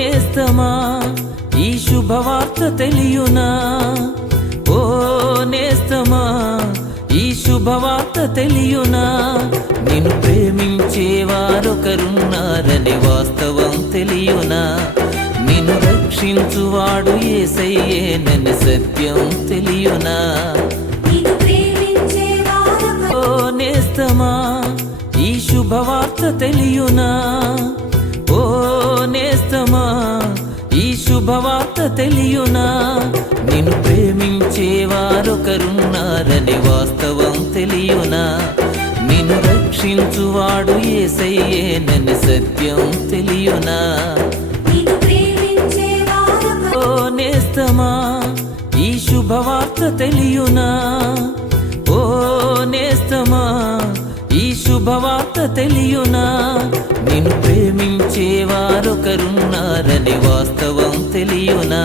నేస్తమా ఈ శుభవార్త తెలియునా, ఓ నేస్తమా ఈ శుభవార్త తెలియునా, నిన్ను ప్రేమించేవారొకరున్నారని వాస్తవం తెలియునా, నిన్ను రక్షించువాడు యేసయ్యేనని సత్యం తెలియునా. ఓ నేస్తమా ఈ శుభవార్త తెలియునా, ఓ నేస్తమా ఈ శుభవార్త తెలియునా, నిన్ను ప్రేమించేవారొకరున్నారని వాస్తవం తెలియునా, నిన్ను రక్షించువాడు యేసయ్యేనని సత్యం తెలియునా. ఓ నేస్తమా ఈ శుభవార్త తెలియునా, ఓ నేస్తమా ఈ శుభవార్త తెలియునా, నిన్ను ప్రేమించేవారొకరున్నారని వాస్తవం తెలియునా,